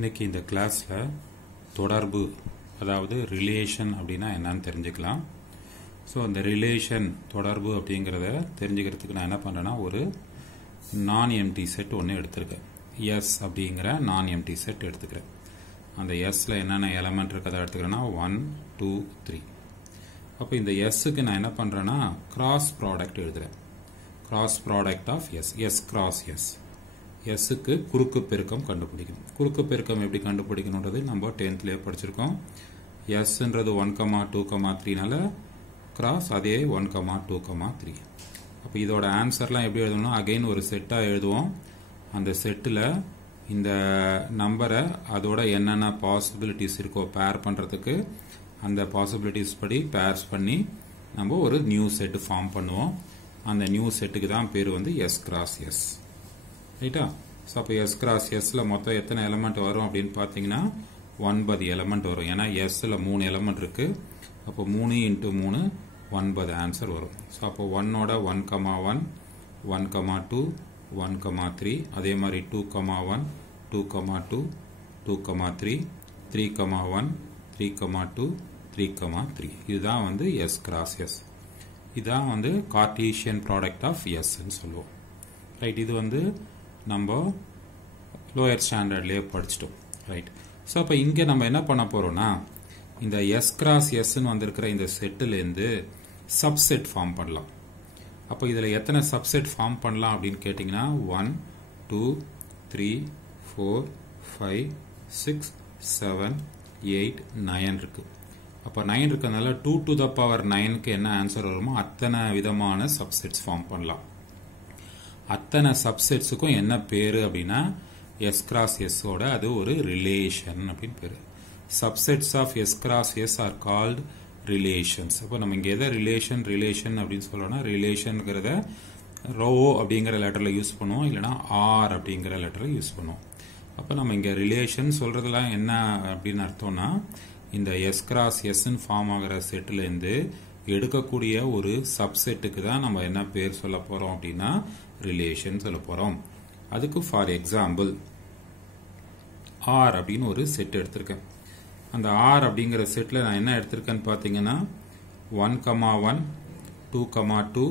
இன்னைக்கு இந்த கிளாஸ்ல தொடர்பு அதாவது ரிலேஷன் அப்படின்னா என்னன்னு தெரிஞ்சுக்கலாம். ஸோ அந்த ரிலேஷன் தொடர்பு அப்படிங்கிறத தெரிஞ்சுக்கிறதுக்கு நான் என்ன பண்ணுறேன்னா ஒரு நான் எம்டி செட் ஒன்று எடுத்திருக்கேன். எஸ் அப்படிங்கிற நான் எம்டி செட் எடுத்துக்கிறேன். அந்த எஸ்ல என்னென்ன எலமெண்ட் இருக்கிறத எடுத்துக்கிறேன்னா 1 2 3. அப்போ இந்த எஸ்ஸுக்கு நான் என்ன பண்ணுறேன்னா கிராஸ் ப்ராடக்ட் எழுதுறேன். Cross product of S, S cross S. எஸ்ஸுக்கு குறுக்கு பெருக்கம் கண்டுபிடிக்கணும். குறுக்கு பெருக்கம் எப்படி கண்டுபிடிக்கணுன்றது நம்ம 10th படிச்சிருக்கோம். எஸ்ன்றது 1, 2, 3னால கிராஸ் அதே 1, 2, 3. அப்போ இதோட ஆன்சர்லாம் எப்படி எழுதணும்னா அகைன் ஒரு செட்டாக எழுதுவோம். அந்த செட்டில் இந்த நம்பரை அதோட என்னென்ன பாசிபிலிட்டிஸ் இருக்கோ பேர் பண்ணுறதுக்கு அந்த பாசிபிலிட்டிஸ் படி பேர்ஸ் பண்ணி நம்ம ஒரு நியூ செட்டு ஃபார்ம் பண்ணுவோம். அந்த நியூ செட்டுக்கு தான் பேர் வந்து எஸ் கிராஸ் எஸ். ரைட்டா? ஸோ அப்போ எஸ் கிராஸ் எஸ்ல மொத்தம் எத்தனை எலமெண்ட் வரும் அப்படின்னு பார்த்தீங்கன்னா 9 எலமெண்ட் வரும். ஏன்னா எஸ்ல 3 எலமெண்ட் இருக்கு. அப்போ 3 × 3 9 ஆன்சர் வரும். ஸோ அப்போ 1ஓட 1, 1, 1, 2, 1, 3, அதே மாதிரி 2, 1, 2, 2, 2, 3, 3, 1, 3, 2, 3, 3. இதுதான் வந்து எஸ் கிராஸ் எஸ். இதுதான் வந்து கார்ட்டீசியன் ப்ராடக்ட் ஆஃப் எஸ்ன்னு சொல்லுவோம். ரைட்? இது வந்து நம்ம லோயர் ஸ்டாண்டர்ட்லேயே படிச்சிட்டோம். ரைட்? ஸோ அப்போ இங்கே நம்ம என்ன பண்ண போறோம்னா இந்த எஸ் கிராஸ் எஸ்ன்னு வந்திருக்கிற இந்த செட்டிலேருந்து சப்செட் ஃபார்ம் பண்ணலாம். அப்போ இதில் எத்தனை சப்செட் ஃபார்ம் பண்ணலாம் அப்படின்னு கேட்டிங்கன்னா 1 2 3 4 5 6 7 8 9 இருக்கு. அப்போ 9 இருக்கிறதுனால 2 to the power 9க்கு என்ன ஆன்சர் வருமோ அத்தனை விதமான சப்செட்ஸ் ஃபார்ம் பண்ணலாம். அத்தனை சப்செட்ஸுக்கும் என்ன பேரு அப்படின்னா எஸ் கிராஸ் எஸ்ஸோட அது ஒரு ரிலேஷன் அப்படின்னு பேரு. Subsets of S cross S are called relations. அப்போ நம்ம இங்கே எதை ரிலேஷன் அப்படின்னு சொல்லணும்னா ரிலேஷன்ங்கிறத ரோ அப்படிங்கிற லெட்டர்ல யூஸ் பண்ணுவோம், இல்லைனா ஆர் அப்படிங்கிற லெட்டர்ல யூஸ் பண்ணுவோம். அப்போ நம்ம இங்கே ரிலேஷன் சொல்றதுலாம் என்ன அப்படின்னு அர்த்தம்னா இந்த எஸ் கிராஸ் எஸ்ன்னு ஃபார்ம் ஆகிற செட்டிலேருந்து எடுக்கக்கூடிய ஒரு சப்செட்டுக்கு தான் நம்ம என்ன பேர் சொல்ல போறோம் அப்படின்னா ரிலேஷன் சொல்ல போறோம். அதுக்கு ஃபார் எக்ஸாம்பிள் ஆர் அப்படின்னு ஒரு செட் எடுத்திருக்கேன். அந்த ஆர் அப்படிங்கிற செட்ல நான் என்ன எடுத்திருக்கேன்னு பார்த்தீங்கன்னா 1, 1, 2, 2,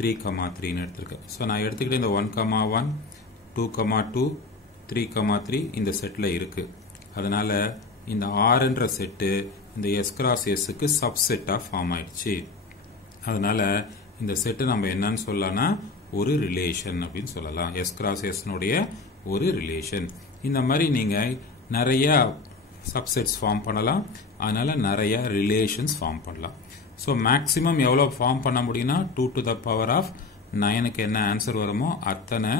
3, 3ன்னு எடுத்திருக்கேன். ஸோ நான் எடுத்துக்கிட்ட இந்த 1, 1, 2, 2, 3, 3 இந்த செட்ல இருக்கு. அதனால இந்த ஆர்ன்ற செட்டு இந்த எஸ் கிராஸ் எஸ்க்கு சப்செட்டா ஃபார்ம் ஆயிடுச்சு. அதனால இந்த செட்டு நம்ம என்னன்னு சொல்லலாம்னா ஒரு ரிலேஷன் அப்படின்னு சொல்லலாம். எஸ் கிராஸ் எஸ்னுடைய ஒரு ரிலேஷன். இந்த மாதிரி நீங்க நிறைய சப்செட்ஸ் ஃபார்ம் பண்ணலாம். அதனால நிறைய ரிலேஷன்ஸ் ஃபார்ம் பண்ணலாம். ஸோ மேக்சிமம் எவ்வளோ ஃபார்ம் பண்ண முடியும்னா 2 to the power of 9க்கு என்ன ஆன்சர் வருமோ அத்தனை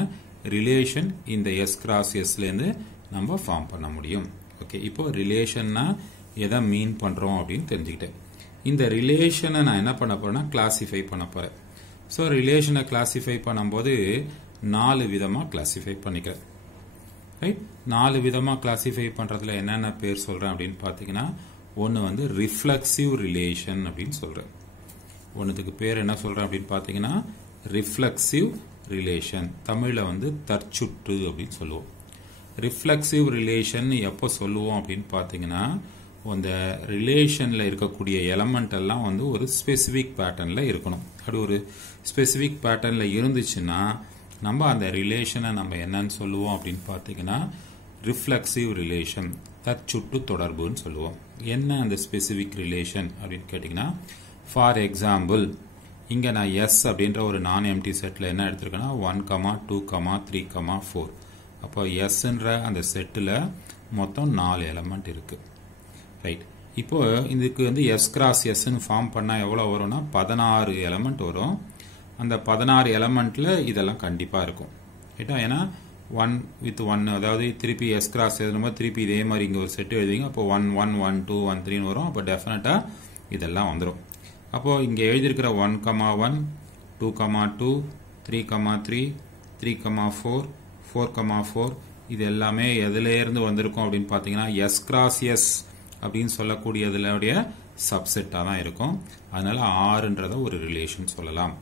ரிலேஷன் இந்த எஸ் கிராஸ் எஸ்லேருந்து நம்ம ஃபார்ம் பண்ண முடியும். ஓகே, இப்போ ரிலேஷன்னா எதை மீன் பண்றோம் அப்படின்னு தெரிஞ்சுக்கிட்டேன். இந்த ரிலேஷனை நான் என்ன பண்ண போறேன்னா கிளாசிஃபை பண்ண போறேன். ஸோ ரிலேஷனை கிளாசிஃபை பண்ணும்போது 4 விதமா கிளாசிஃபை பண்ணிக்கிறேன். ரைட்? 4 விதமா கிளாசிஃபை பண்றதுல என்னென்ன பேர் சொல்றேன் அப்படின்னு பாத்தீங்கன்னா ஒன்னு வந்து ரிஃப்ளெக்சிவ் ரிலேஷன் அப்படின்னு சொல்றேன். ஒன்னுக்கு பேர் என்ன சொல்றேன் அப்படின்னு பாத்தீங்கன்னா ரிஃப்ளெக்சிவ் ரிலேஷன். தமிழ்ல வந்து தற்சுற்று அப்படின்னு சொல்லுவோம். ரிஃப்ளெக்சிவ் ரிலேஷன் எப்போ சொல்லுவோம் அப்படின்னு பாத்தீங்கன்னா அந்த ரிலேஷன்ல இருக்கக்கூடிய எலமெண்ட் எல்லாம் வந்து ஒரு ஸ்பெசிபிக் பேட்டர்ன்ல இருக்கணும். அப்படி ஒரு ஸ்பெசிபிக் பேட்டர்ன்ல இருந்துச்சுன்னா நம்ம அந்த ரிலேஷனை நம்ம என்னன்னு சொல்லுவோம் அப்படின்னு பாத்தீங்கன்னா ரிஃப்ளெக்சிவ் ரிலேஷன், தற்சுற்று தொடர்புன்னு சொல்லுவோம். என்ன அந்த ஸ்பெசிபிக் ரிலேஷன் அப்படின்னு கேட்டீங்கன்னா ஃபார் எக்ஸாம்பிள் இங்க நான் எஸ் அப்படின்ற ஒரு நான் எம்டி செட்ல என்ன எடுத்திருக்கேன்னா 1, 2, 3, 4. அப்போ எஸ்ன்ற அந்த செட்டில் மொத்தம் 4 எலமெண்ட் இருக்கு. ரைட்? இப்போ இதுக்கு வந்து எஸ் கிராஸ் எஸ்ன்னு ஃபார்ம் பண்ணா எவ்வளவு வரும்னா 16 எலமெண்ட் வரும். அந்த 16 எலமெண்ட்ல இதெல்லாம் கண்டிப்பா இருக்கும். ரைட்டா? ஏன்னா 1 with 1 அதாவது திருப்பி எஸ் கிராஸ் எழுதும்போது திருப்பி இதே மாதிரி இங்க ஒரு செட் எழுதுவீங்க. அப்போ 1, 1, 1, 2, 1, 3 வரும். அப்போ டெஃபினட்டா இதெல்லாம் வந்துடும். அப்போ இங்க எழுதியிருக்கிற 1, 1, 2, 2, 3, 3, 3, 4, 4, 4 இது எல்லாமே எதுல இருந்து வந்திருக்கும் அப்படின்னு பாத்தீங்கன்னா எஸ் கிராஸ் எஸ் அப்படின்னு சொல்லக்கூடியதுடைய சப்செட்டா தான் இருக்கும். அதனால ஆறுன்றத ஒரு ரிலேஷன் சொல்லலாம்.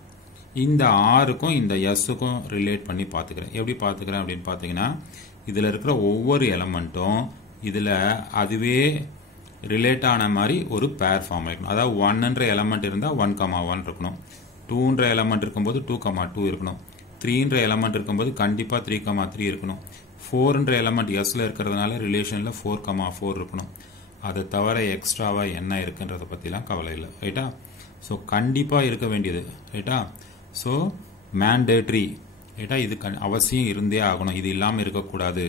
இந்த ஆருக்கும் இந்த எஸ்ஸுக்கும் ரிலேட் பண்ணி பாத்துக்கிறேன். எப்படி பாத்துக்கிறேன் அப்படின்னு பாத்தீங்கன்னா இதில் இருக்கிற ஒவ்வொரு எலமெண்ட்டும் இதில் அதுவே ரிலேட் ஆன மாதிரி ஒரு பேர் ஃபார்ம் ஆகிக்கணும். அதாவது 1ன்ற எலமெண்ட் இருந்தால் 1,1 இருக்கணும், 2ன்ற எலமெண்ட் இருக்கும்போது 2,2 இருக்கணும், 3ன்ற எலமெண்ட் இருக்கும்போது கண்டிப்பாக 3,3 இருக்கணும், 4ன்ற எலமெண்ட் எஸ்ல இருக்கிறதுனால ரிலேஷனில் 4,4 இருக்கணும். அதை தவிர எக்ஸ்ட்ராவா என்ன இருக்குன்றதை பற்றிலாம் கவலை இல்லை. ரைட்டா? ஸோ கண்டிப்பாக இருக்க வேண்டியது. ரைட்டா? So mandatory. ரைட்டா? இது அவசியம் இருந்தே ஆகணும், இது இல்லாமல் இருக்கக்கூடாது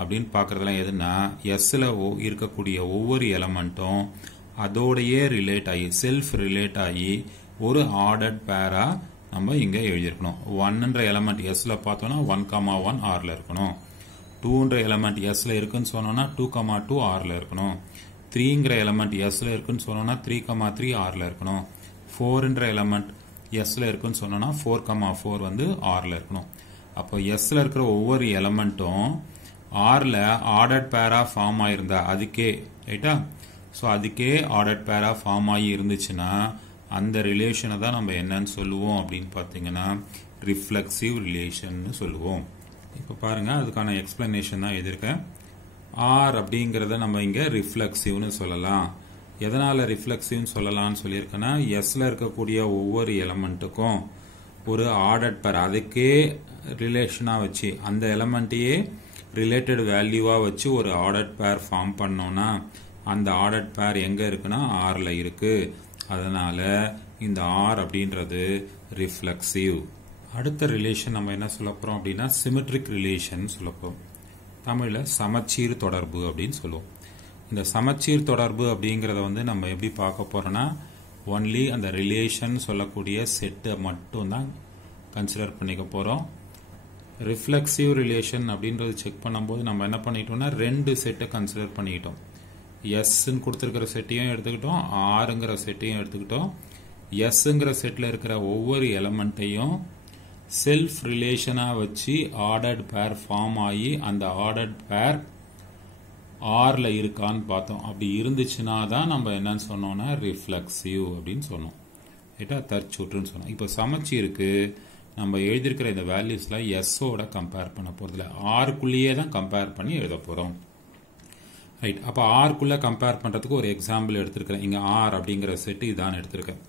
அப்படின்னு பார்க்குறதுலாம் எதுனா எஸ்ஸில் இருக்கக்கூடிய ஒவ்வொரு எலமெண்ட்டும் அதோடையே ரிலேட் ஆகி செல்ஃப் ரிலேட் ஆகி ஒரு ஆர்டர்ட் பேராக நம்ம இங்கே எழுதியிருக்கணும். 1ன்ற எலமெண்ட் எஸ்ல பார்த்தோன்னா 1,1 ஆரில் இருக்கணும், 2ன்ற எலமெண்ட் எஸ்ல இருக்குன்னு சொன்னோன்னா 2,2 ஆரில் இருக்கணும், 3ங்கிற எலமெண்ட் எஸ்ல இருக்குன்னு சொன்னோன்னா 3,3 ஆரில் இருக்கணும், 4ன்ற எலமெண்ட் எஸ்ல இருக்குன்னு சொன்னோன்னா 4,4 வந்து ஆரில் இருக்கணும். அப்போ எஸ்ல இருக்கிற ஒவ்வொரு எலமெண்ட்டும் ஆரில் ஆர்டர்ட் பேராக ஃபார்ம் ஆயிருந்தா அதுக்கே, ரைட்டா? ஸோ அதுக்கே ஆர்டர்ட் பேராக ஃபார்ம் ஆகி இருந்துச்சுன்னா அந்த ரிலேஷனை தான் நம்ம என்னன்னு சொல்லுவோம் அப்படின்னு பார்த்தீங்கன்னா ரிஃப்ளெக்சிவ் ரிலேஷன்னு சொல்லுவோம். இப்போ பாருங்க, அதுக்கான எக்ஸ்பிளனேஷன் தான் எழுதியிருக்கேன். ஆர் அப்படிங்கிறத நம்ம இங்கே ரிஃப்ளெக்சிவ்னு சொல்லலாம். எதனால ரிஃப்ளெக்சிவ்னு சொல்லலாம்னு சொல்லியிருக்கேன்னா எஸ்ல இருக்கக்கூடிய ஒவ்வொரு எலமெண்ட்டுக்கும் ஒரு ஆர்டர்ட் பேர் அதுக்கே ரிலேஷனாக வச்சு அந்த எலமெண்ட்டையே ரிலேட்டட் வேல்யூவாக வச்சு ஒரு ஆர்டர்ட் பேர் ஃபார்ம் பண்ணோம்னா அந்த ஆர்டர்ட் பேர் எங்கே இருக்குன்னா ஆரில் இருக்கு. அதனால இந்த ஆர் அப்படின்றது ரிஃப்ளெக்சிவ். அடுத்த ரிலேஷன் நம்ம என்ன சொல்ல போகிறோம் அப்படின்னா சிமெட்ரிக் ரிலேஷன் சொல்ல போகிறோம். தமிழில் சமச்சீர் தொடர்பு அப்படின்னு சொல்லுவோம். இந்த சமச்சீர் தொடர்பு அப்படிங்கிறத வந்து நம்ம எப்படி பார்க்க போறோம்னா ஒன்லி அந்த ரிலேஷன் சொல்லக்கூடிய செட்டை மட்டும்தான் கன்சிடர் பண்ணிக்க போகிறோம். ரிஃப்ளெக்சிவ் ரிலேஷன் அப்படின்றது செக் பண்ணும்போது நம்ம என்ன பண்ணிட்டோம்னா 2 செட்டை கன்சிடர் பண்ணிக்கிட்டோம். எஸ்ன்னு கொடுத்துருக்கிற செட்டையும் எடுத்துக்கிட்டோம், ஆறுங்கிற செட்டையும் எடுத்துக்கிட்டோம். எஸ்ங்கிற செட்டில் இருக்கிற ஒவ்வொரு எலமெண்ட்டையும் செல்ஃப் ரிலேஷனாக வச்சு ஆர்டர்ட் பேர் ஃபார்ம் ஆகி அந்த ஆர்டர்ட் பேர் ஆரில் இருக்கான்னு பார்த்தோம். அப்படி இருந்துச்சுன்னா தான் நம்ம என்னன்னு சொன்னோம்னா ரிஃப்ளெக்சிவ் அப்படின்னு சொன்னோம். ரைட்டா? தற்சூற்றுன்னு சொன்னோம். இப்போ சமச்சீருக்கு நம்ம எழுதியிருக்கிற இந்த வேல்யூஸ்லாம் எஸ்ஸோட கம்பேர் பண்ண போகிறதில்ல, ஆருக்குள்ளேயே தான் கம்பேர் பண்ணி எழுத போகிறோம். ரைட்? அப்போ ஆருக்குள்ளே கம்பேர் பண்ணுறதுக்கு ஒரு எக்ஸாம்பிள் எடுத்திருக்கிறேன். இங்கே ஆர் அப்படிங்கிற செட்டு இதான் எடுத்திருக்கேன்.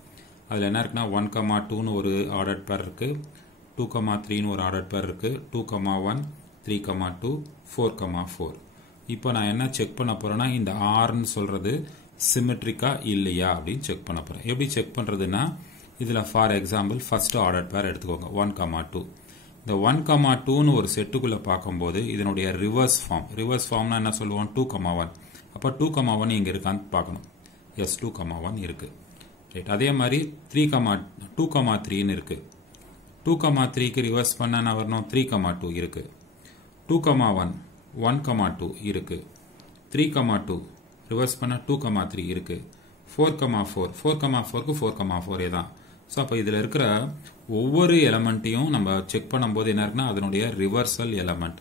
அதில் என்ன இருக்குன்னா 1,2ன்னு ஒரு ஆர்டர்ட் பேர் இருக்குது, 2,3ன்னு ஒரு ஆர்டர்ட் பேர் இருக்குது, 2,1, 3,2, 4,4. இப்போ நான் என்ன செக் பண்ண போறேன்னா இந்த ஆர்ன்னு சொல்றது சிமெட்ரிக்கா இல்லையா அப்படின்னு செக் பண்ண போறேன். எப்படி செக் பண்றதுன்னா இதுல ஃபார் எக்ஸாம்பிள் ஃபர்ஸ்ட் ஆர்டர் பேர் எடுத்துக்கோங்க 1,2. இந்த 1,2ன்னு ஒரு செட்டுக்குள்ள பார்க்கும்போது இதனுடைய ரிவர்ஸ் ஃபார்ம்னா என்ன சொல்லுவோம் 2,1. அப்போ 2,1 இங்க இருக்கான்னு பார்க்கணும். எஸ் 2,1 இருக்கு. ரைட்? அதே மாதிரி 2,3ன்னு இருக்கு. 2,3க்கு ரிவர்ஸ் பண்ண என்ன வரணும் 3,2 இருக்கு. 2,1 1,2 இருக்கு. 3,2 ரிவர்ஸ் பண்ண 2,3 இருக்கு. 4,4க்கு 4,4 தான். ஸோ அப்போ இதில் இருக்கிற ஒவ்வொரு எலமெண்ட்டையும் நம்ம செக் பண்ணும்போது என்ன இருக்குன்னா அதனுடைய ரிவர்சல் எலமெண்ட்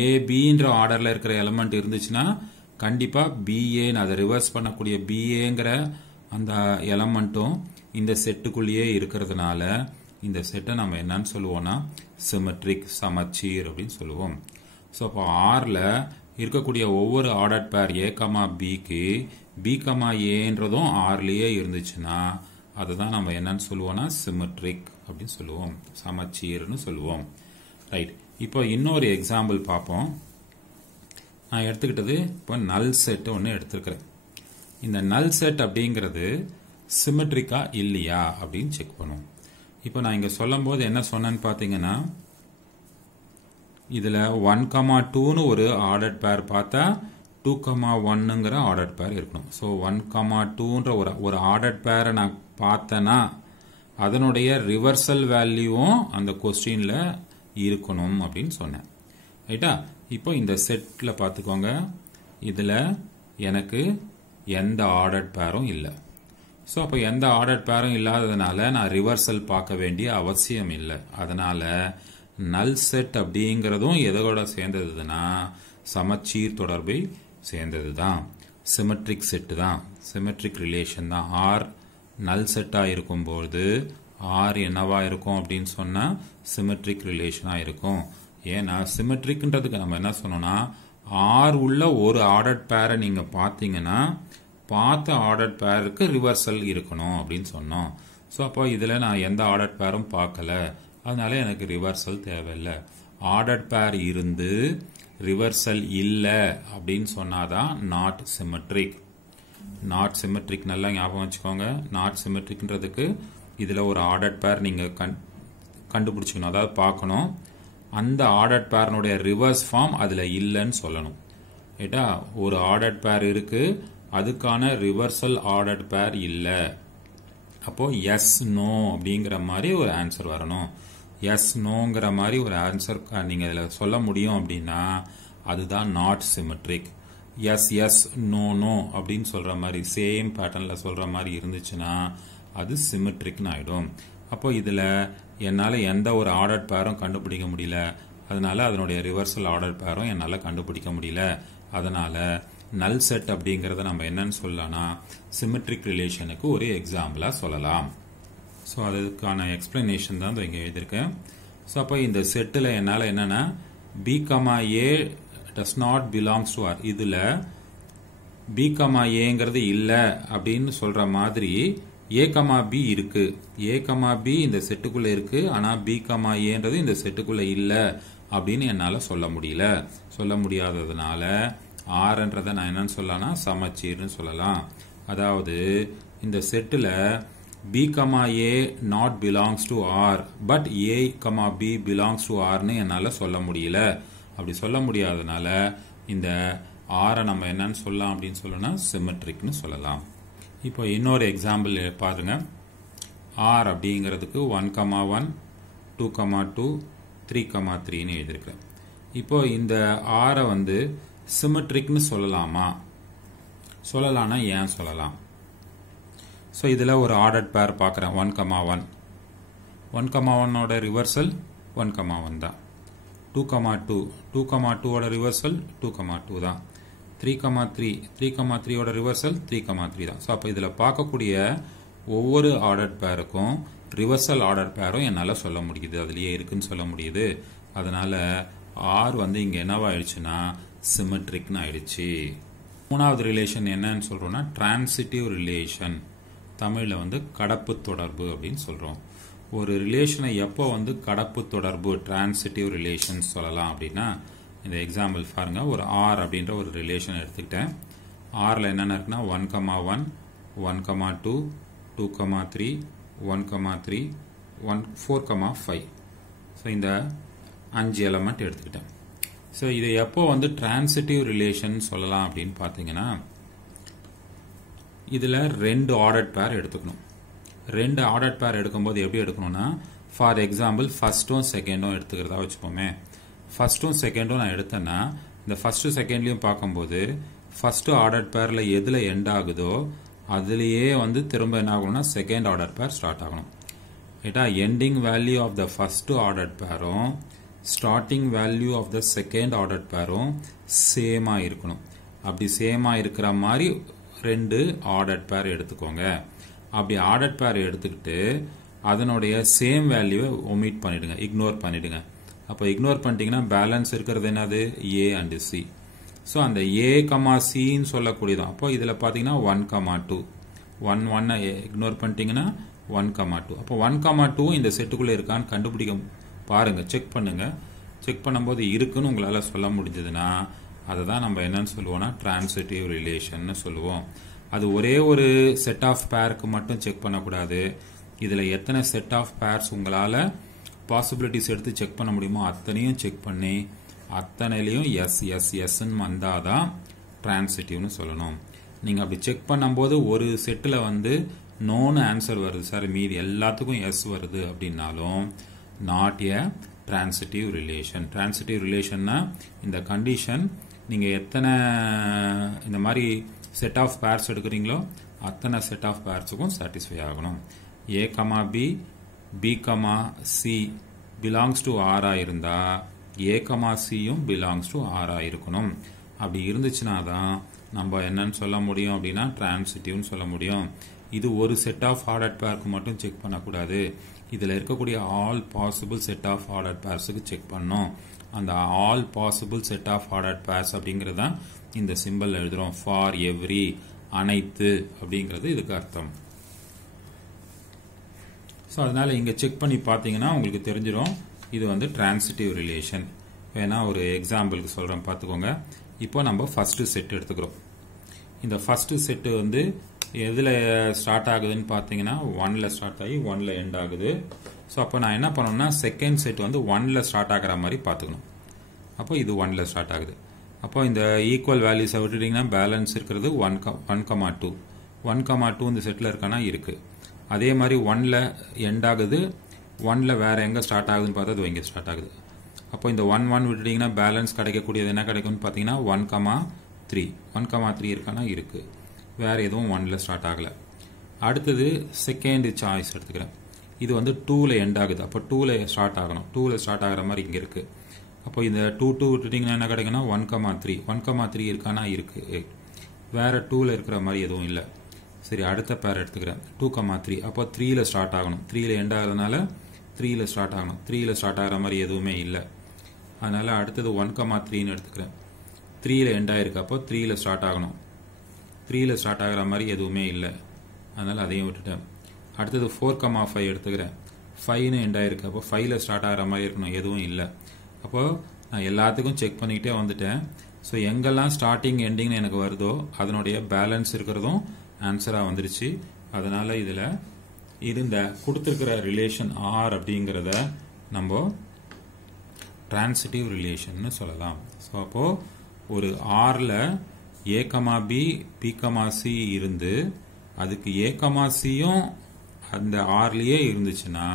ஏபின்ற ஆர்டரில் இருக்கிற எலமெண்ட் இருந்துச்சுன்னா கண்டிப்பாக பிஏன்னு அதை ரிவர்ஸ் பண்ணக்கூடிய பிஏங்கிற அந்த எலமெண்ட்டும் இந்த செட்டுக்குள்ளேயே இருக்கிறதுனால இந்த செட்டை நம்ம என்னன்னு சொல்லுவோம்னா சிமெட்ரிக் சமச்சீர் அப்படின்னு சொல்லுவோம். ஸோ அப்போ ஆரில் இருக்கக்கூடிய ஒவ்வொரு ஆர்டர் பேர் ஏ கமா பிக்கு பி கமா ஏன்றதும் ஆர்லேயே இருந்துச்சுன்னா அதுதான் நம்ம என்னன்னு சொல்லுவோம்னா சிமெட்ரிக் அப்படின்னு சொல்லுவோம், சமச்சீர்னு சொல்லுவோம். ரைட்? இப்போ இன்னொரு எக்ஸாம்பிள் பார்ப்போம். நான் எடுத்துக்கிட்டது இப்போ நல் செட் ஒன்று எடுத்துருக்கிறேன். இந்த நல் செட் அப்படிங்கிறது சிமெட்ரிக்கா இல்லையா அப்படின்னு செக் பண்ணுவோம். இப்போ நான் இங்கே சொல்லும் போது என்ன சொன்னேன்னு பார்த்தீங்கன்னா இதில் 1,2ன்னு ஒரு ஆர்டர் பேர் பார்த்தா 2,1ங்கிற ஆர்டர் பேர் இருக்கணும். ஸோ 1,2ன்ற ஒரு ஆர்டர் பேரை நான் பார்த்தேன்னா அதனுடைய ரிவர்சல் வேல்யூவும் அந்த கொஸ்டின்ல இருக்கணும் அப்படின்னு சொன்னேன். ரைட்டா? இப்போ இந்த செட்டில் பார்த்துக்கோங்க, இதில் எனக்கு எந்த ஆர்டர் பேரும் இல்லை. ஸோ அப்போ எந்த ஆர்டர் பேரும் இல்லாததுனால நான் ரிவர்சல் பார்க்க வேண்டிய அவசியம் இல்லை. அதனால நல் செட் அப்படிங்கிறதும் எதோட சேர்ந்ததுன்னா சமச்சீர் தொடர்பை சேர்ந்தது தான், சிமெட்ரிக் செட்டு தான், சிமெட்ரிக் ரிலேஷன் தான். ஆர் நல் செட்டா இருக்கும்போது ஆர் என்னவா இருக்கும் அப்படின்னு சொன்னா சிமெட்ரிக் ரிலேஷனா இருக்கும். ஏன்னா சிமெட்ரிக்ன்றதுக்கு நம்ம என்ன சொன்னோம்னா R உள்ள ஒரு ஆர்டர்ட் பேரை நீங்க பார்த்தீங்கன்னா பார்த்த ஆர்டர்ட் பேருக்கு ரிவர்சல் இருக்கணும் அப்படின்னு சொன்னோம். ஸோ அப்போ இதில் நான் எந்த ஆர்டர்ட் பேரும் பார்க்கல, அதனால எனக்கு ரிவர்சல் தேவையில்லை. ஆர்டர்ட் பேர் இருந்து ரிவர்சல் இல்லை அப்படின்னு சொன்னாதான் நாட் சிமெட்ரிக். நாட் சிமெட்ரிக் நல்லா ஞாபகம் வச்சுக்கோங்க. நாட் சிமெட்ரிக்ன்றதுக்கு இதில் ஒரு ஆர்டர்ட் பேர் நீங்கள் கண்டுபிடிச்சிக்கணும், அதாவது பார்க்கணும். அந்த ஆர்டர்ட் பேர்னுடைய ரிவர்ஸ் ஃபார்ம் அதில் இல்லைன்னு சொல்லணும். ஏட்டா ஒரு ஆர்டர்ட் பேர் இருக்கு, அதுக்கான ரிவர்சல் ஆர்டர்ட் பேர் இல்லை. அப்போ எஸ் நோ அப்படிங்கிற மாதிரி ஒரு ஆன்சர் வரணும். எஸ் நோங்கிற மாதிரி ஒரு ஆன்சர் நீங்க இதில் சொல்ல முடியும் அப்படின்னா அதுதான் not symmetric. Yes yes no no அப்படின்னு சொல்ற மாதிரி சேம் பேட்டர்ன்ல சொல்ற மாதிரி இருந்துச்சுன்னா அது சிமெட்ரிக்னு ஆயிடும். அப்போ இதுல என்னால எந்த ஒரு ஆர்டர்ட் பேரும் கண்டுபிடிக்க முடியல, அதனால அதனுடைய ரிவர்சல் ஆர்டர் பேரும் என்னால கண்டுபிடிக்க முடியல. அதனால நல் செட் அப்படிங்கறத நம்ம என்னன்னு சொல்லலாம்னா சிமெட்ரிக் ரிலேஷனுக்கு ஒரு எக்ஸாம்பிளா சொல்லலாம். ஸோ அதுக்கான எக்ஸ்பிளனேஷன் தான் இங்க எழுதியிருக்கேன். ஸோ அப்போ இந்த செட்டில் என்னால் என்னன்னா B comma A does not belongs to R, இதுல பி கமா ஏங்கிறது இல்லை அப்படின்னு சொல்ற மாதிரி ஏ கமா பி இருக்கு. ஏ கமா பி இந்த செட்டுக்குள்ள இருக்கு, ஆனா பி கமா ஏன்றது இந்த செட்டுக்குள்ள இல்ல அப்படின்னு என்னால சொல்ல முடியல. சொல்ல முடியாததுனால ஆர்ன்றதை நான் என்னன்னு சொல்லலாம்னா சமச்சீர்னு சொல்லலாம். அதாவது இந்த செட்டுல B comma A not belongs to R but A comma B belongs to ஆர்னு என்னால சொல்ல முடியல. அப்படி சொல்ல முடியாததுனால இந்த ஆரை நம்ம என்னன்னு சொல்லலாம் அப்படின்னு சொல்லணும்னா சிமெட்ரிக்னு சொல்லலாம். இப்போ இன்னொரு எக்ஸாம்பிள் பாருங்க. ஆர் அப்படிங்கிறதுக்கு 1,1 2,2 3,3ன்னு எழுதியிருக்கேன். இப்போ இந்த ஆரை வந்து சிமெட்ரிக்னு சொல்லலாமா? சொல்லலாம்னா ஏன் சொல்லலாம்? ஸோ இதில் ஒரு ஆர்டர்ட் பேர் பார்க்குறேன் 1,1. 1,1ஓட ரிவர்சல் 1,1 தான். 2,2 2,2ஓட ரிவர்சல் 2,2 தான். 3,3 3,3ஓட ரிவர்சல் 3,3 தான். ஸோ அப்போ இதில் பார்க்கக்கூடிய ஒவ்வொரு ஆர்டர் பேருக்கும் ரிவர்சல் ஆர்டர் பேரும் என்னால் சொல்ல முடியுது, அதுலேயே இருக்குன்னு சொல்ல முடியுது. அதனால ஆர் வந்து இங்கே என்னவாயிடுச்சுன்னா சிமெட்ரிக்னு ஆயிடுச்சு. மூணாவது ரிலேஷன் என்னன்னு சொல்றோம்னா டிரான்சிட்டிவ் ரிலேஷன். தமிழில் வந்து கடப்பு தொடர்பு அப்படின்னு சொல்றோம். ஒரு ரிலேஷனை எப்போ வந்து கடப்பு தொடர்பு டிரான்சிட்டிவ் ரிலேஷன் சொல்லலாம் அப்படின்னா இந்த எக்ஸாம்பிள் பாருங்க. ஒரு ஆர் அப்படின்ற ஒரு ரிலேஷன் எடுத்துக்கிட்டேன். ஆர்ல என்னென்ன இருக்குன்னா 1,1 1,2 2,3 1,3 4,5. ஸோ இந்த 5 எலமெண்ட் எடுத்துக்கிட்டேன். ஸோ இதை எப்போ வந்து டிரான்சிட்டிவ் ரிலேஷன் சொல்லலாம் அப்படின்னு பார்த்தீங்கன்னா இதில் 2 ஆர்டர்ட் பேர் எடுத்துக்கணும். 2 ஆர்டர்ட் பேர் எடுக்கும்போது எப்படி எடுக்கணும்னா ஃபார் எக்ஸாம்பிள் ஃபர்ஸ்ட்டும் செகண்டும் எடுத்துக்கிறதா வச்சுப்போமே. ஃபர்ஸ்ட்டும் செகண்டும் நான் எடுத்தேன்னா இந்த ஃபர்ஸ்ட் செகண்ட்லையும் பார்க்கும்போது ஃபர்ஸ்ட் ஆர்டர் பேரில் எதில் எண்ட் ஆகுதோ அதுலேயே வந்து திரும்ப என்ன ஆகணும்னா செகண்ட் ஆர்டர் பேர் ஸ்டார்ட் ஆகணும். ஏட்டா ending value of the first order பேரும் starting value of the second order பேரும் சேமா இருக்கணும். அப்படி சேமா இருக்கிற மாதிரி 2 ஆர்டர் பேர் எடுத்துக்கோங்க. அப்படி ஆர்டர் பேர் எடுத்துக்கிட்டு அதனுடைய சேம் வேல்யூவை ஒமிட் பண்ணிடுங்க, இக்னோர் பண்ணிடுங்க. அப்போ இக்னோர் பண்ணிட்டீங்கன்னா பேலன்ஸ் இருக்கிறது என்னது ஏ அண்ட் சி. ஸோ அந்த ஏ கமா சின்னு சொல்லக்கூடியதான். அப்போ இதில் பார்த்தீங்கன்னா 1,2 1 இக்னோர் பண்ணிட்டீங்கன்னா 1,2. அப்போ 1,2 இந்த செட்டுக்குள்ளே இருக்கான்னு கண்டுபிடிக்க பாருங்க, செக் பண்ணுங்க. செக் பண்ணும்போது இருக்குன்னு உங்களால் சொல்ல முடிஞ்சதுன்னா அதை தான் நம்ம என்னன்னு சொல்லுவோம்னா டிரான்சிட்டிவ் ரிலேஷன் சொல்லுவோம். அது ஒரே ஒரு செட் ஆஃப் பேருக்கு மட்டும் செக் பண்ணக்கூடாது. இதில் எத்தனை செட் ஆஃப் பேர்ஸ் உங்களால் பாசிபிலிட்டிஸ் எடுத்து செக் பண்ண முடியுமோ அத்தனையும் செக் பண்ணி அத்தனையிலையும் எஸ் எஸ் எஸ்ன்னு வந்தாதான் டிரான்சிட்டிவ்னு சொல்லணும். நீங்கள் அப்படி செக் பண்ணும்போது ஒரு செட்டில் வந்து நோன்னு ஆன்சர் வருது சார், மீதி எல்லாத்துக்கும் எஸ் வருது அப்படின்னாலும் not a transitive relation. Transitive ரிலேஷன்னா இந்த கண்டிஷன் நீங்கள் எத்தனை இந்த மாதிரி செட் ஆஃப் பேர்ஸ் எடுக்கிறீங்களோ அத்தனை செட் ஆஃப் பேர்ஸுக்கும் சாட்டிஸ்ஃபை ஆகணும். A comma B B comma C belongs to ஆரா இருந்தா ஏ கமா சியும் பிலாங்ஸ் டு ஆரா இருக்கணும். அப்படி இருந்துச்சுன்னா தான் நம்ம என்னன்னு சொல்ல முடியும் அப்படின்னா டிரான்சிட்டிவ்னு சொல்ல முடியும். இது ஒரு செட் ஆஃப் ஆர்டர் பேருக்கு மட்டும் செக் பண்ணக்கூடாது. இதில் இருக்கக்கூடிய all possible set of ordered பேர்ஸுக்கு செக் பண்ணோம். அந்த all possible set of ordered pairs அப்படிங்கிறது தான் இந்த சிம்பிள் எழுதுறோம். ஃபார் எவ்ரி, அனைத்து அப்படிங்கிறது இதுக்கு அர்த்தம். ஸோ அதனால இங்கே செக் பண்ணி பார்த்தீங்கன்னா உங்களுக்கு தெரிஞ்சிடும் இது வந்து டிரான்சிட்டிவ் ரிலேஷன். வேணா ஒரு எக்ஸாம்பிளுக்கு சொல்கிறேன் பார்த்துக்கோங்க. இப்போ நம்ம ஃபர்ஸ்ட் செட் எடுத்துக்கிறோம். இந்த ஃபர்ஸ்ட் செட்டு வந்து எதில் ஸ்டார்ட் ஆகுதுன்னு பார்த்தீங்கன்னா 1ல் ஸ்டார்ட் ஆகி 1ல் எண்ட் ஆகுது. ஸோ அப்போ நான் என்ன பண்ணணும்னா செகண்ட் செட் வந்து 1ல் ஸ்டார்ட் ஆகிற மாதிரி பார்த்துக்கணும். அப்போ இது 1ல் ஸ்டார்ட் ஆகுது. அப்போ இந்த ஈக்குவல் வேல்யூஸை விட்டுட்டிங்கன்னா பேலன்ஸ் இருக்கிறது 1,2 1,2 இந்த செட்டில் இருக்கானா இருக்குது. அதே மாதிரி 1ல் எண்ட் ஆகுது. 1ல் வேறு எங்கே ஸ்டார்ட் ஆகுதுன்னு பார்த்தா அது இங்கே ஸ்டார்ட் ஆகுது. அப்போ இந்த 1 விட்டுட்டிங்கன்னா பேலன்ஸ் கிடைக்கக்கூடியது என்ன கிடைக்கும்னு பார்த்தீங்கன்னா 1,3 1,3 இருக்கானா இருக்குது. வேறு எதுவும் 1ல் ஸ்டார்ட் ஆகலை. அடுத்தது செகண்ட் சாய்ஸ் எடுத்துக்கிறேன். இது வந்து 2ல் எண்ட் ஆகுது. அப்போ 2ல் ஸ்டார்ட் ஆகணும். 2ல் ஸ்டார்ட் ஆகிற மாதிரி இங்கே இருக்குது. அப்போ இந்த 2 விட்டுட்டிங்கன்னா என்ன கிடைக்குன்னா 1,3 1,3 இருக்கானா இருக்குது. வேறு 2ல் இருக்கிற மாதிரி எதுவும் இல்லை. சரி, அடுத்த பேர் எடுத்துக்கிறேன் 2,3. அப்போ 3ல் ஸ்டார்ட் ஆகணும். 3ல் எண்ட் ஆகிறதுனால 3ல் ஸ்டார்ட் ஆகணும். 3ல் ஸ்டார்ட் ஆகிற மாதிரி எதுவுமே இல்லை. அதனால் அடுத்தது 1,3ன்னு எடுத்துக்கிறேன். 3ல் எண்ட் ஆகிருக்கு. அப்போ 3ல் ஸ்டார்ட் ஆகணும். 3ல் ஸ்டார்ட் ஆகிற மாதிரி எதுவுமே இல்லை. அதனால் அதையும் விட்டுட்டேன். அடுத்தது 4,5 எடுத்துக்கிறேன். 5ன்னு எண்ட் ஆகிருக்கு. அப்போ 5ல் ஸ்டார்ட் ஆகிற மாதிரி இருக்கணும். எதுவும் இல்லை. அப்போது நான் எல்லாத்துக்கும் செக் பண்ணிக்கிட்டே வந்துட்டேன். ஸோ எங்கெல்லாம் ஸ்டார்டிங் எண்டிங்னு எனக்கு வருதோ அதனுடைய பேலன்ஸ் இருக்கிறதும் ஆன்சராக வந்துருச்சு. அதனால் இதில் இந்த கொடுத்துருக்கிற ரிலேஷன் ஆர் அப்படிங்கிறத நம்ம டிரான்சிட்டிவ் ரிலேஷன் சொல்லலாம். ஸோ அப்போது ஒரு ஆரில் A, B, P, C இருந்து அதுக்கு A, Cயும் அந்த ஆர்லேயே இருந்துச்சுன்னா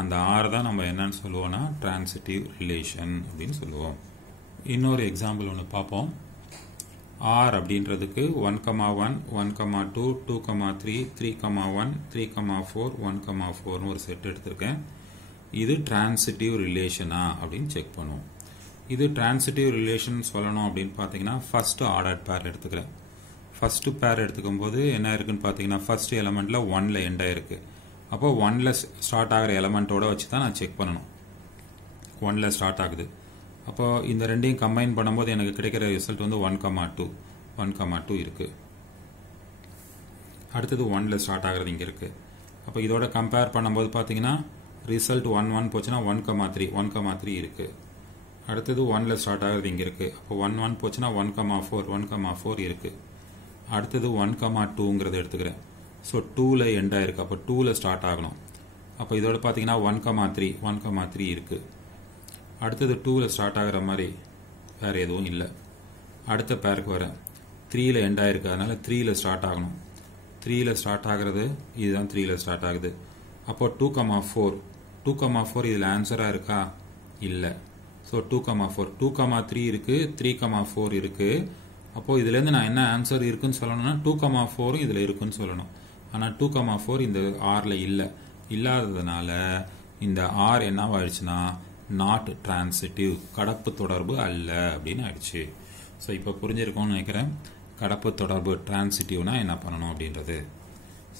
அந்த ஆர் தான் நம்ம என்னன்னு சொல்லுவோம்னா டிரான்சிட்டிவ் ரிலேஷன் அப்படின்னு சொல்லுவோம். இன்னொரு எக்ஸாம்பிள் ஒன்று பார்ப்போம். ஆர் அப்படின்றதுக்கு 1,1 1,2 2,3 3,1 3,4 1,4 ஒரு செட் எடுத்திருக்கேன். இது டிரான்சிட்டிவ் ரிலேஷனா அப்படின்னு செக் பண்ணுவோம். இது டிரான்சிட்டிவ் ரிலேஷன் சொல்லணும் அப்படின்னு பார்த்தீங்கன்னா ஃபர்ஸ்ட் ஆர்டர்ட் பேர் எடுத்துக்கிறேன். ஃபர்ஸ்ட் பேர் எடுத்துக்கும் போது என்ன இருக்குன்னு பார்த்தீங்கன்னா ஃபர்ஸ்ட் எலமெண்ட்ல 1ல் எண்ட் ஆயிருக்கு. அப்போ 1ல் ஸ்டார்ட் ஆகிற எலமெண்ட்டோட வச்சு தான் நான் செக் பண்ணணும். 1ல் ஸ்டார்ட் ஆகுது. அப்போ இந்த ரெண்டையும் கம்பைன் பண்ணும்போது எனக்கு கிடைக்கிற ரிசல்ட் வந்து 1,2 இருக்கு. அடுத்தது 1ல் ஸ்டார்ட் ஆகிறது இங்கே இருக்கு. அப்போ இதோட கம்பேர் பண்ணும்போது பார்த்தீங்கன்னா ரிசல்ட் 1,1 போச்சுன்னா 1,3 இருக்கு. அடுத்தது 1ல் ஸ்டார்ட் ஆகிறது இங்கே இருக்கு. அப்போ 1,1 போச்சுன்னா 1,4 இருக்கு. அடுத்தது 1,2ங்கிறத எடுத்துக்கிறேன். ஸோ 2ல் எண்ட் ஆயிருக்கு. அப்போ 2ல் ஸ்டார்ட் ஆகணும். அப்போ இதோட பார்த்தீங்கன்னா 1,3 இருக்கு. அடுத்தது 2ல் ஸ்டார்ட் ஆகிற மாதிரி வேறு எதுவும் இல்லை. அடுத்த பேருக்கு வரேன். 3ல் எண்ட் ஆயிருக்கு. அதனால 3ல் ஸ்டார்ட் ஆகணும். 3ல் ஸ்டார்ட் ஆகிறது இதுதான் 3ல் ஸ்டார்ட் ஆகுது. அப்போ 2,4 இதில் ஆன்சராக இருக்கா? இல்லை. ஸோ 2,4 2,3 இருக்கு, 3,4 இருக்கு. அப்போ இதுலேருந்து நான் என்ன ஆன்சர் இருக்குன்னு சொல்லணும்னா 2,4 இதில் இருக்குன்னு சொல்லணும். ஆனால் 2,4 இந்த ஆரில் இல்லை. இல்லாததுனால இந்த ஆர் என்னவாயிடுச்சுன்னா நாட் டிரான்சிட்டிவ், கடப்பு தொடர்பு அல்ல அப்படின்னு ஆயிடுச்சு. ஸோ இப்போ புரிஞ்சிருக்கோம்னு நினைக்கிறேன். கடப்பு தொடர்பு டிரான்சிட்டிவ்னா என்ன பண்ணணும் அப்படின்றது.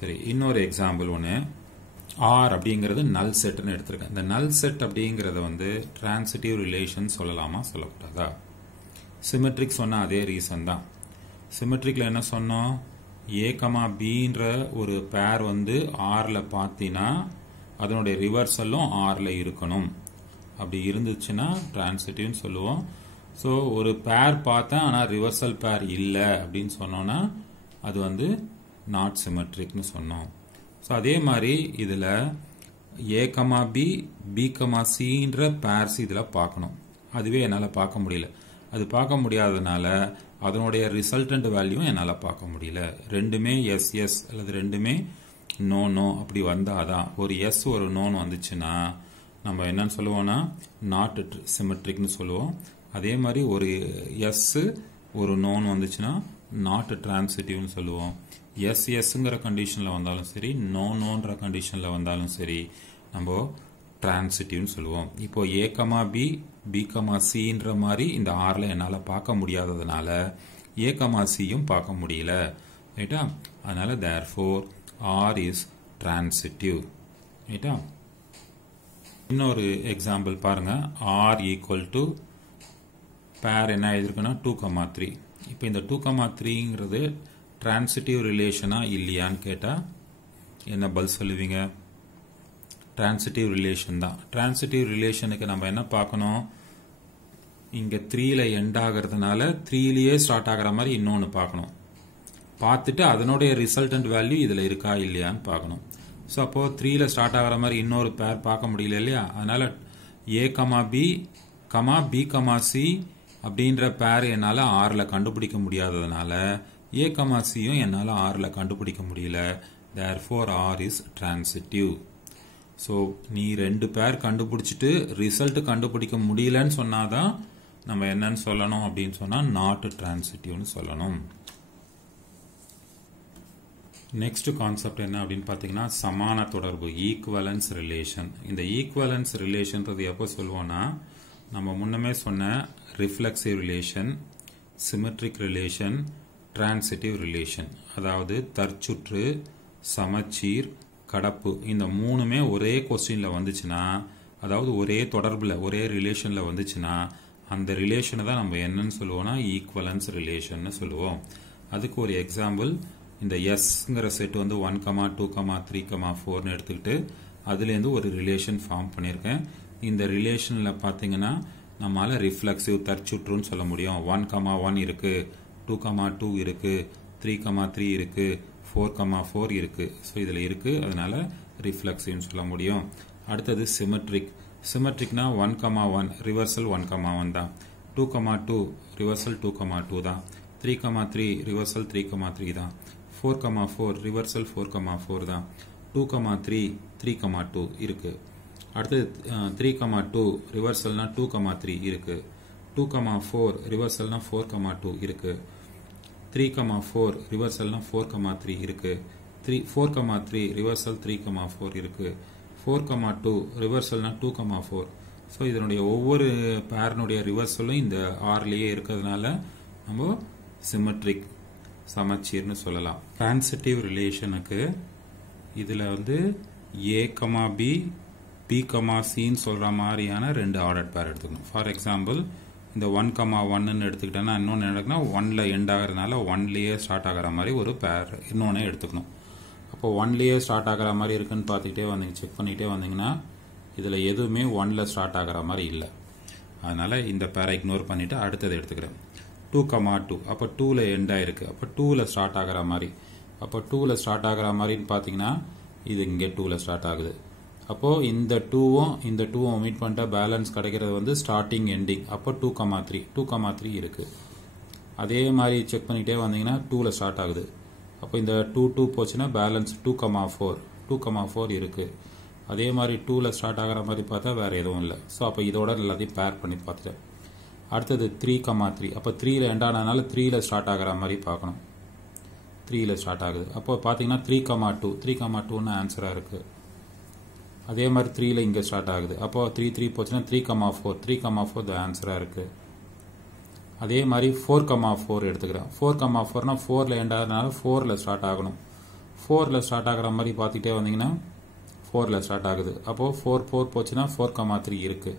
சரி, இன்னொரு எக்ஸாம்பிள் ஒன்று. ஆர் அப்படிங்கிறது நல் செட்னு எடுத்திருக்கேன். இந்த நல் செட் அப்படிங்கிறத வந்து டிரான்சிட்டிவ் ரிலேஷன் சொல்லலாமா சொல்லக்கூடாதா? சிமெட்ரிக் சொன்ன அதே ரீசன் தான். சிமெட்ரிக்ல என்ன சொன்னோம்? A, Bன்ற ஒரு பேர் வந்து ஆர்ல பார்த்தீங்கன்னா அதனுடைய ரிவர்சலும் ஆர்ல இருக்கணும். அப்படி இருந்துச்சுன்னா டிரான்சிட்டிவ்னு சொல்லுவோம். ஸோ ஒரு பேர் பார்த்தேன் ஆனால் ரிவர்சல் பேர் இல்லை அப்படின்னு சொன்னோன்னா அது வந்து நாட் சிமெட்ரிக்னு சொன்னோம். ஸோ அதே மாதிரி இதில் A, B, B, Cன்ற பேர்ஸ் இதில் பார்க்கணும். அதுவே என்னால் பார்க்க முடியல. அது பார்க்க முடியாததுனால அதனுடைய ரிசல்டன்ட் வேல்யூ என்னால் பார்க்க முடியல. ரெண்டுமே எஸ் அல்லது ரெண்டுமே நோ அப்படி வந்தாதான். ஒரு எஸ் ஒரு நோன்னு வந்துச்சுன்னா நம்ம என்னன்னு சொல்லுவோம்னா நாட் சிமெட்ரிக்னு சொல்லுவோம். அதே மாதிரி ஒரு எஸ் ஒரு நோன்னு வந்துச்சுன்னா நாட் டிரான்சிட்டிவ்னு சொல்லுவோம். எஸ்ங்கிற கண்டிஷனில் வந்தாலும் சரி, நோன்ற கண்டிஷனில் வந்தாலும் சரி நம்ம டிரான்சிட்டிவ்னு சொல்லுவோம். இப்போ A, B, B, Cன்ற மாதிரி இந்த ஆர்ல என்னால் பார்க்க முடியாததுனால A, Cயும் பார்க்க முடியல. ரைட்டா? அதனால therefore R is transitive. ரைட்டா? இன்னொரு எக்ஸாம்பிள் பாருங்க. ஆர் ஈக்குவல் டு பேர் என்ன எழுதிருக்குன்னா 2,3. இப்போ இந்த 2,3ங்கிறது டிரான்சிட்டிவ் ரிலேஷனா இல்லையான்னு கேட்டா என்ன பதில் சொல்லுவீங்க? டிரான்சிட்டிவ் ரிலேஷன் தான். டிரான்சிட்டிவ் ரிலேஷனுக்கு நம்ம என்ன பார்க்கணும்? இங்க 3ல எண்ட் ஆகிறதுனால 3லயே ஸ்டார்ட் ஆகிற மாதிரி இன்னொன்னு பார்க்கணும். பார்த்துட்டு அதனுடைய ரிசல்டன்ட் வேல்யூ இதுல இருக்கா இல்லையான்னு பார்க்கணும். ஸோ அப்போ 3ல ஸ்டார்ட் ஆகிற மாதிரி இன்னொரு பேர் பார்க்க முடியல இல்லையா? அதனால ஏ கமா பி கமா சி அப்படின்ற பேர் என்னால் ஆர்ல கண்டுபிடிக்க முடியாததுனால ஏ கமா சியும் என்னால் ஆர்ல கண்டுபிடிக்க முடியல. Therefore R is transitive. So நீ 2 பேர் கண்டுபிடிச்சிட்டு ரிசல்ட் கண்டுபிடிக்க முடியலன்னு சொன்னாதான் நம்ம என்னன்னு சொல்லணும் அப்படின்னு சொன்னா நாட் டிரான்சிட்டிவ்னு சொல்லணும். நெக்ஸ்ட் கான்செப்ட் என்ன அப்படின்னு பார்த்தீங்கன்னா சமான தொடர்பு, ஈக்குவலன்ஸ் ரிலேஷன். இந்த ஈக்குவலன்ஸ் ரிலேஷன்றது எப்போ சொல்லுவோம்னா நம்ம முன்னமே சொன்ன reflexive relation, symmetric relation, transitive relation. அதாவது தற்சுற்று, சமச்சீர், கடப்பு இந்த மூணுமே ஒரே கொஸ்டின்ல வந்துச்சுன்னா, அதாவது ஒரே தொடர்புல ஒரே ரிலேஷன்ல வந்துச்சுன்னா அந்த ரிலேஷனை தான் நம்ம என்னன்னு சொல்லுவோம்னா ஈக்குவலன்ஸ் ரிலேஷன் சொல்லுவோம். அதுக்கு ஒரு எக்ஸாம்பிள் இந்த எஸ்ங்கிற செட் வந்து 1, 2, 3, 4ன்னு எடுத்துக்கிட்டு அதுலேருந்து ஒரு ரிலேஷன் ஃபார்ம் பண்ணியிருக்கேன். இந்த ரிலேஷன்ல பார்த்தீங்கன்னா நம்மளால ரிஃப்ளெக்சிவ் தற்சுற்றுன்னு சொல்ல முடியும். 1, 1 இருக்கு, 2, 2 இருக்கு, 3, 3 இருக்கு, 4, 4 இருக்கு. ஸோ இதில் இருக்கு, அதனால ரிஃப்ளெக்சிவ்னு சொல்ல முடியும். அடுத்தது சிமெட்ரிக். சிமெட்ரிக்னா 1, 1 ரிவர்சல் 1, 1 தான். 2, 2 ரிவர்சல் 2, 2 தான். 3, 3 ரிவர்சல் 3, 3 தான். 4, 4 ரிவர்சல் 4, 4 தான். 2, 3 3, 2 இருக்கு. அடுத்து 3, 2 ரிவர்சல்னா 2, 3 இருக்கு. 2, 4 ரிவர்சல்னா 4, 2 இருக்கு. 3, 4 ரிவர்சல்னா 4, 3 இருக்கு. 4, 3 ரிவர்சல் 3, 4 இருக்கு. 4, 2 ரிவர்சல்னா 2, 4. ஸோ இதனுடைய ஒவ்வொரு பேரனுடைய ரிவர்சலும் இந்த ஆர்லயே இருக்கிறதுனால நம்ம சிமெட்ரிக் சமச்சீர்னு சொல்லலாம். டிரான்சிட்டிவ் ரிலேஷனுக்கு இதுல வந்து ஏ கமா பி, பி கமா சின்னு சொல்ற மாதிரியான 2 ஆர்டர் பேர் எடுத்துக்கணும். ஃபார் எக்ஸாம்பிள் இந்த 1, 1ன்னு எடுத்துக்கிட்டேன்னா இன்னொன்று என்னன்னா 1ல எண்ட் ஆகிறதுனால 1லயே ஸ்டார்ட் ஆகிற மாதிரி ஒரு பேர் இன்னொன்னே எடுத்துக்கணும். அப்போ 1லயே ஸ்டார்ட் ஆகிற மாதிரி இருக்குன்னு பார்த்துக்கிட்டே வந்தீங்க, செக் பண்ணிட்டே வந்தீங்கன்னா இதுல எதுவுமே 1ல ஸ்டார்ட் ஆகிற மாதிரி இல்லை. அதனால இந்த பேரை இக்னோர் பண்ணிட்டு அடுத்தது எடுத்துக்கிறேன். 2, 2 அப்போ 2ல எண்ட் ஆயிருக்கு. அப்போ 2ல ஸ்டார்ட் ஆகிற மாதிரி. அப்போ 2ல ஸ்டார்ட் ஆகிற மாதிரின்னு பார்த்தீங்கன்னா இது இங்கே 2ல ஸ்டார்ட் ஆகுது. அப்போ இந்த 2வும் இந்த 2வும் மீட் பண்ணிட்டா பேலன்ஸ் கிடைக்கிறது வந்து ஸ்டார்டிங் எண்டிங். அப்போ 2, 3 இருக்கு. அதே மாதிரி செக் பண்ணிட்டே வந்தீங்கன்னா 2ல ஸ்டார்ட் ஆகுது. அப்போ இந்த 2 போச்சுன்னா பேலன்ஸ் 2, 4 இருக்கு. அதே மாதிரி 2ல ஸ்டார்ட் ஆகிற மாதிரி பார்த்தா வேற எதுவும் இல்லை. ஸோ அப்போ இதோட எல்லாத்தையும் பேர் பண்ணி பார்த்துட்டேன். அடுத்தது 3, 3 அப்போ 3ல எண்ட் ஆனதுனால 3ல ஸ்டார்ட் ஆகிற மாதிரி பார்க்கணும். 3ல ஸ்டார்ட் ஆகுது. அப்போ பார்த்தீங்கன்னா 3, 2ன்னு ஆன்சரா இருக்கு. அதே மாதிரி 3ல இங்கே ஸ்டார்ட் ஆகுது. அப்போ 3 போச்சுன்னா 3, 4 ஆன்சரா இருக்கு. அதே மாதிரி 4, 4 எடுத்துக்கிறேன். 4, 4னா 4ல எண்ட் ஆகிறதுனால 4ல ஸ்டார்ட் ஆகணும். 4ல ஸ்டார்ட் ஆகிற மாதிரி பார்த்துக்கிட்டே வந்தீங்கன்னா 4ல ஸ்டார்ட் ஆகுது. அப்போ 4 போச்சுன்னா 4, 3 இருக்கு.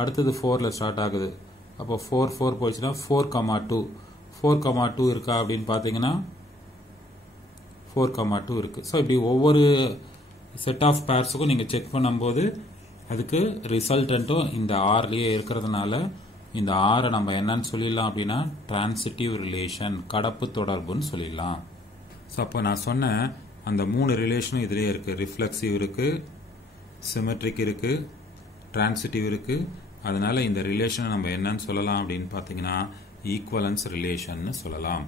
அடுத்தது 4ல ஸ்டார்ட் ஆகுது. அப்போ 4 போச்சுன்னா 4, 2 இருக்கா அப்படின்னு பார்த்தீங்கன்னா 4, 2 இருக்கு. ஸோ இப்படி ஒவ்வொரு செட் ஆஃப் பேர்ஸுக்கும் நீங்க செக் பண்ணும்போது அதுக்கு ரிசல்டன்ட்டும் இந்த ஆர்லயே இருக்கிறதுனால இந்த ஆரை நம்ம என்னன்னு சொல்லிடலாம் அப்படின்னா டிரான்சிட்டிவ் ரிலேஷன், கடப்பு தொடர்புன்னு சொல்லிடலாம். ஸோ அப்போ நான் சொன்ன அந்த 3 ரிலேஷனும் இதுலயே இருக்கு. ரிஃப்ளெக்சிவ் இருக்கு, சிமெட்ரிக் இருக்கு, டிரான்சிட்டிவ் இருக்கு. அதனால இந்த ரிலேஷனை நம்ம என்னன்னு சொல்லலாம் அப்படின்னு பார்த்தீங்கன்னா ஈக்குவலன்ஸ் ரிலேஷன் சொல்லலாம்.